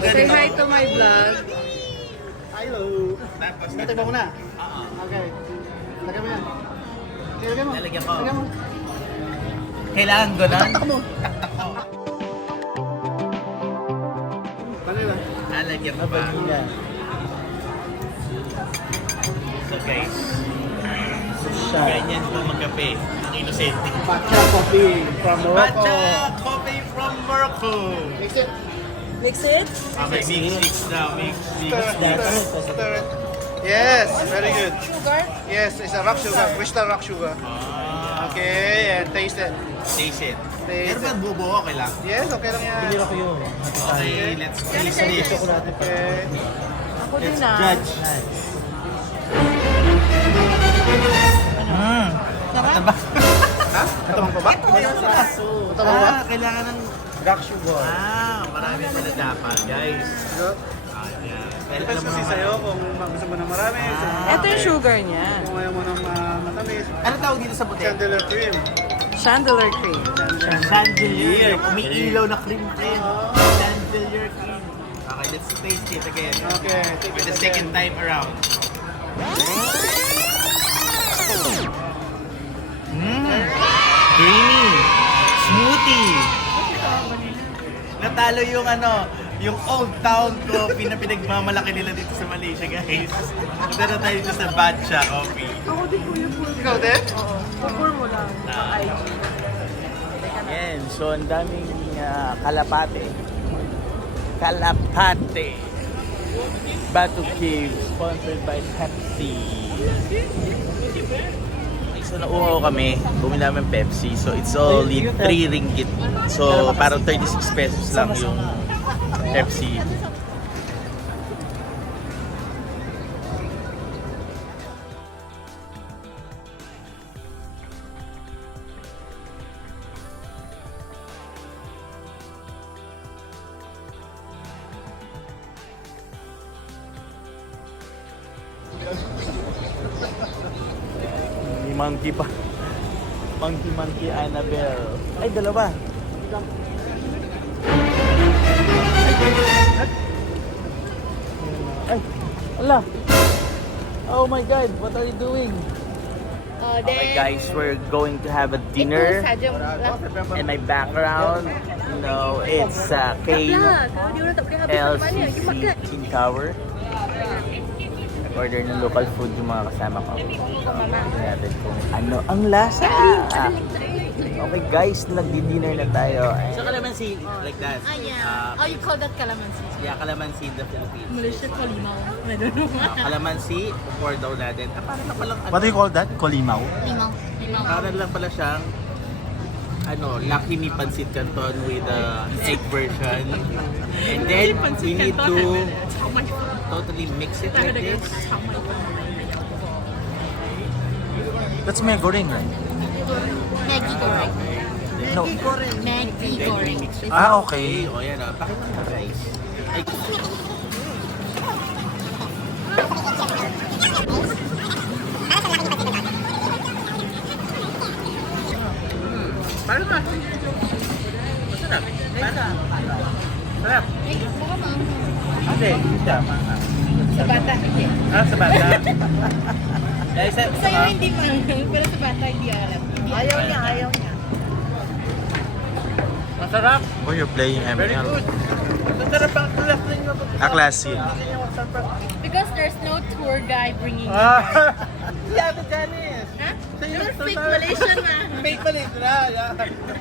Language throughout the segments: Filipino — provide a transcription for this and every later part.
Say hi to my vlog. Hello. Natagba mo na? Okay. Lagyan mo yan. Lagyan mo. Lalagyan ko. Lagyan mo. Kailangan gunan? Taktak mo. Kanila. Lalagyan ko ba? So guys, ganyan po magkape. Ang innocent. Matcha coffee from Morocco. Matcha coffee from Morocco. Mix it. Mix it? Okay, mix now. Mix. Stir it. Yes, very good. Sugar? Yes, it's a rock sugar. Crystal rock sugar. Okay, and taste it. Taste it. Taste Pero ba it. bubo? Okay lang. Yes, okay lang yan. Okay, let's taste it. Okay. Ako din na. Judge. Mataba. Ha? Matabang pa ba? Matabang ba? Kailangan ng Rock sugar. marami pala dapat, guys. Good. Ayan. Depends kasi sa'yo kung gusto mo ng marami. Ito yung sugar niya. Kung ayaw mo ng matamis. Ano tawag dito sa puti? Chandelier cream. Chandelier cream. Chandelier. Umiilaw na cream. Chandelier cream. Okay, let's taste it again. Okay. For the second time around. Creamy. Smoothie. Natalo yung yung Old Town Coffee na pinagmamalaki nila dito sa Malaysia, guys. Punta na tayo dito sa Batcha Coffee. Ako din po yung Ikaw din? Oo. Pupur mo lang. Sa IG. Yan, so ang daming kalapate. Kalapate. Batu Cave, sponsored by Pepsi. Okay, so nauuhaw kami, bumili namin Pepsi. So it's only 3 ringgit. So parang 36 pesos lang yung Pepsi. May monkey pa. Monkey Annabelle. Ay, dalawa. Ay, ala. Oh my God, what are you doing? Okay guys, we're going to have a dinner. And my background, you know, it's KLCC King Tower. Order ng local food yung mga kasama ko. Tingnan natin kung ano ang lasa. Okay guys, nagdi-dinner na tayo. So calamansi, like that. Yeah. You call that calamansi? Yeah, calamansi in the Philippines. Malaysia kalimaw. I don't know. Calamansi, pour daw natin. Parang na palang What do you call that? Kolimaw? Limaw. Limaw. Parang lang pala siyang Lucky Me Pancit Canton with the egg version. And then we need to totally mix it like this. That's my goreng, right? Maggi goreng. No. Maggi goreng. Ah, okay. O yan o. Pakita mo guys. Ay, parang nga. Masarap. Parang. Sarap. Hindi. Tama nga. Sa bata, hindi. Sa bata. Guys, Sa'yo hindi mangang, pero sa bata hindi alam. Ayaw niya. masarap. Oh, you're playing Very ML. good. Masarap ang class ninyo. Classy. Because there's no tour guide bringing you. Si Ate Janice. Ha? Sa'yo You're nag-tour fake tayo. Malaysian na. Fake Malaysian na. Yeah.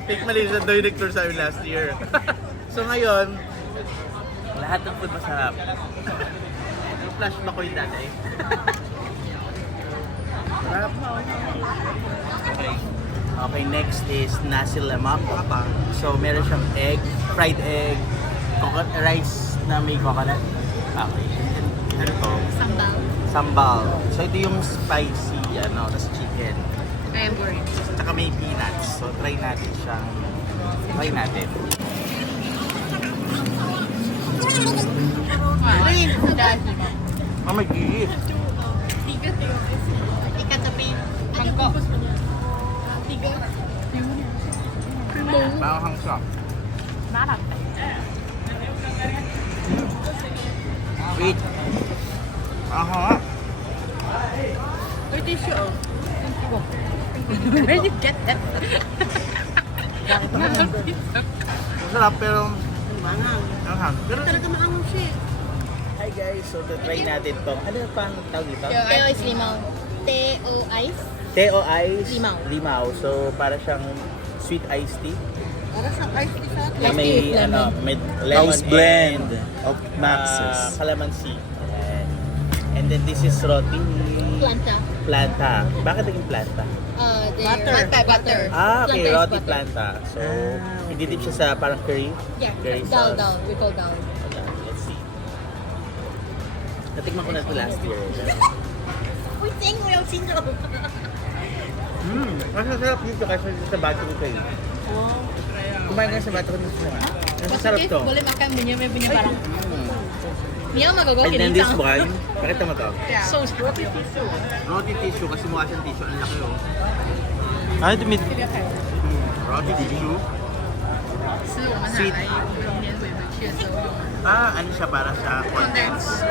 Fake Malaysian daw yung nag-tour sa amin last year. So ngayon, lahat ng food masarap. Yung flashback ko yung dati. Sarap. Okay. Okay, next is nasi lemak. So meron siyang egg, fried egg, rice na may coconut. Okay. And ano to? Sambal. Sambal. So ito yung spicy, tas chicken. I am worried. Tsaka may peanuts. So try natin siyang, try natin. Dahil mo. Oh, may gigit. Ikatabi. Mangko. Tiga. Parang siya. Narap. Sweet. Aha. Wait, tissue. Oh. Where did you get that? Masarap pero Manang. anghang. Pero Talaga maangang siya eh. hi guys, so try natin to. Ano pa ang tawag dito? Teo is limaw. Teo ice? Teo ice. Limaw. Limaw. So para siyang sweet iced tea. Para sa ice tea sa atin. Na Iced may tea with lemon. ano, may lemon House blend and, of Max's. calamansi. Ayan. And then this is roti Planta. planta. Bakit naging planta? Butter. Ah, okay, Planta is roti butter. planta. So, ididip siya sa parang curry. Yeah, Curry dal, sauce. dal. We call dal. Okay, let's see. Natikman ko na ito last year. Uy, ting, uyaw sinyo. Mas masarap dito kasi sa bato ko kayo. Kumain ka sa bato ko nito nga. Masarap to. Boleh makan punya parang. Niya magago And then kinita. this one, pakita mo to. So, Roti tissue kasi mukha siyang tissue. Ang laki oh. Ay, dumit. Roti tissue. Sweet. Ano siya para sa condensed.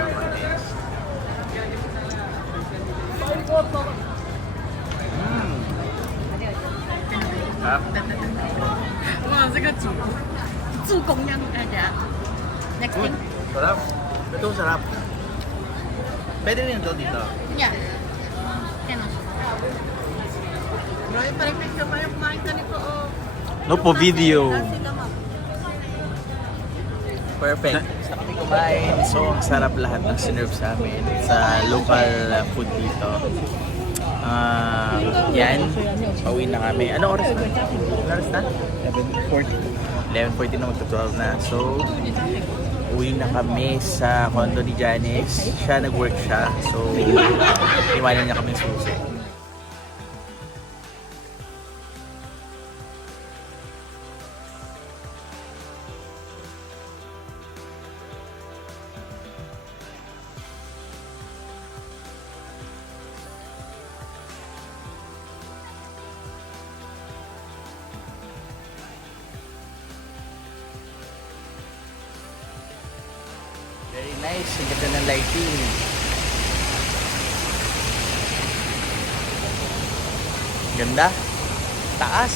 Sarap. Wow, 这个助攻量大家。Next thing. Sarap. Ito sarap. Pwede rin ito dito. Yeah. Yan. Grabe pa rin picture pa yung kumain ka nito. Oh. No po video. Perfect. Basta kami kumain. So, ang sarap lahat ng sinerve sa amin sa local food dito. Yan. Pauwi na kami. Anong oras na? Anong oras na? 11:40. 11:40 na magto-12 na. So, uwi na kami sa condo ni Janice. Siya nag-work siya. So, iwanan niya kami susi. Very nice. Ang ganda ng lighting. Ganda. Taas.